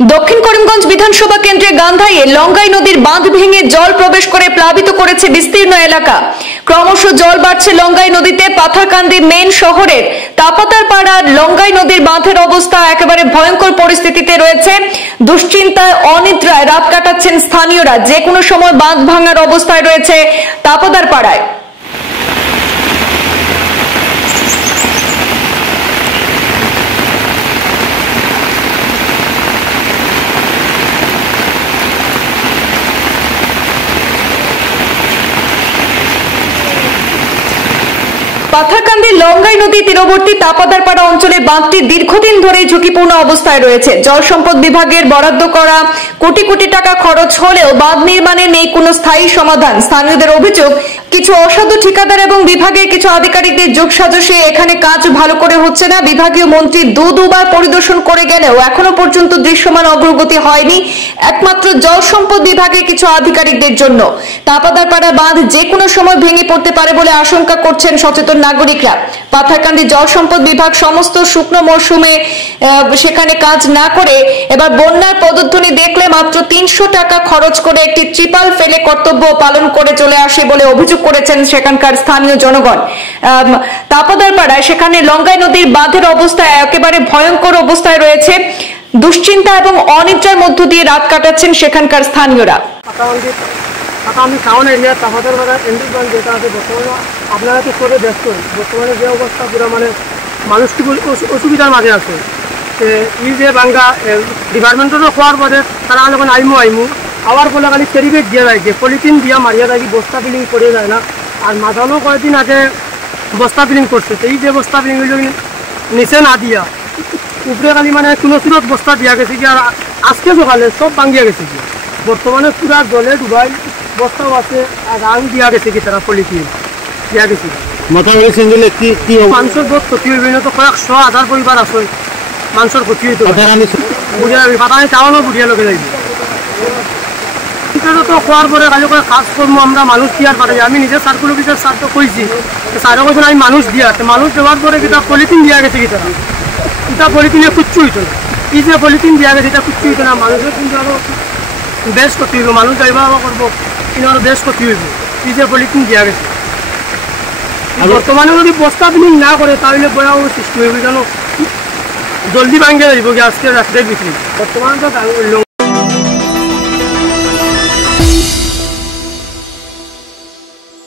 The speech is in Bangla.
দক্ষিণ করিমগঞ্জ বিধানসভা কেন্দ্রে গান্ধাইয়ে লঙ্গাই নদীর বাঁধ ভেঙে জল প্রবেশ করে প্লাবিত করেছে বিস্তীর্ণ এলাকা। ক্রমশ জল বাড়ছে লঙ্গাই নদীতে। পাথারকান্দি মেন শহরের তাপাতার পাড়ার লঙ্গাই নদীর বাঁধের অবস্থা একেবারে ভয়ঙ্কর পরিস্থিতিতে রয়েছে। দুশ্চিন্তায় অনিদ্রায় রাত কাটাচ্ছেন স্থানীয়রা। যে কোনো সময় বাঁধ ভাঙার অবস্থায় রয়েছে তাপাতার পাড়ায়। পাথারকান্দির লঙ্গাই নদী তীরবর্তী তাপাদারপাড়া অঞ্চলে বাঁধটি দীর্ঘদিন ধরে ঝুঁকিপূর্ণ অবস্থায় রয়েছে। জল সম্পদ বিভাগের বরাদ্দ করা কোটি কোটি টাকা খরচ হলেও বাঁধ নির্মাণে নেই কোনো স্থায়ী সমাধান। স্থানীয়দের অভিযোগ, কিছু অসাধু ঠিকাদার এবং বিভাগের কিছু আধিকারিকদের যোগসাজশে এখানে কাজ ভালো করে হচ্ছে না। বিভাগীয় মন্ত্রী দুবার পরিদর্শন করে গেলেও এখনো পর্যন্ত দৃশ্যমান অগ্রগতি হয়নি, একমাত্র জল সম্পদ বিভাগের কিছু আধিকারিকদের জন্য। তাপাদারপাড়া বাঁধ যে কোনো সময় ভেঙে পড়তে পারে বলে আশঙ্কা করছেন সচেতন নাগরিকরা। পাথারকান্দি জল সম্পদ বিভাগ সমস্ত শুকনো মরশুমে সেখানে কাজ না করে এবার বন্যার পদধ্বনি দেখলে মাত্র 300 টাকা খরচ করে একটি ত্রিপাল ফেলে কর্তব্য পালন করে চলে আসে বলে অভিযোগ করেছেন সেখানকার স্থানীয় জনগণ। তাপাদারপাড়ায় সেখানে লঙ্গাই নদীর বাঁধের অবস্থা একেবারে ভয়ঙ্কর অবস্থায় রয়েছে। দুশ্চিন্তা এবং অনিদ্রার মধ্য দিয়ে রাত কাটাচ্ছেন সেখানকার স্থানীয়রা। আমি টাউন এরিয়া তাপাদারপাড়া এন্ড্রিগঞ্জ যেটা আছে, বর্তমানে আপনারা তো করে ব্যস্ত। বর্তমানে যে অবস্থা পুরো মানে মানুষ কি অসুবিধার মাঝে আছে। এই যে বাঙ্গা ডিপার্টমেন্টেরও খোয়ার পরে তারা যখন আইমু আবার বলে খালি ক্যারিবেগ দিয়ে যায়, যে পলিথিন দিয়া মারিয়া যায়, বস্তা বিলিং করে যায় না। আর মাঝানো কয়েকদিন আগে বস্তা বিলিং করছে, এই যে বস্তা বিলিং নিচে না দিয়া উপরে খালি মানে কোনো সুরত বস্তা দিয়া গেছে কি, আর আজকে সকালে সব ভাঙিয়া গেছে কি। বর্তমানে পুরা জলে ডুবাই বস্তাও আছে, আর রাং দিয়া গেছে কি তারা পলিথিন দিয়া গেছে। মোটামুটি সিঙ্গেলে কি মানুষের বহুত ক্ষতি হইবে না, তো কয়েকশো হাজার পরিবার আছে মানুষের ক্ষতি হইতে পাতানি টাউনও বুঝিয়া লগে যাইবে। তো খোয়ার পরে কাজ করে কাজ করবো আমরা, মানুষ দিয়ার পারে। আমি নিজে সার্কুল অফিসের স্যার তো কইছি, স্যারও কৈছেন আমি মানুষ দিয়া, মানুষ দেওয়ার পরে কিতা পলিথিন দিয়া গেছে কি তারা, এটা পলিথিনে কুচ্ছু হইতো না। এই যে পলিথিন দিয়া গেছে এটা কুচ্ছু হইতো না, মানুষের কিন্তু আরো বেশ ক্ষতি হইব। মানুষ যাইবা করবো কিন্তু আরো বেশ ক্ষতি হইব। এই যে পলিথিন দিয়া গেছে, বর্তমানে যদি বস্তা বিলিং না করে তাহলে ভয়াবহ সৃষ্টি হইবে, যেন জলদি ভাঙিয়ে যাইব আজকে রাত্রে বিক্রি। বর্তমানে তো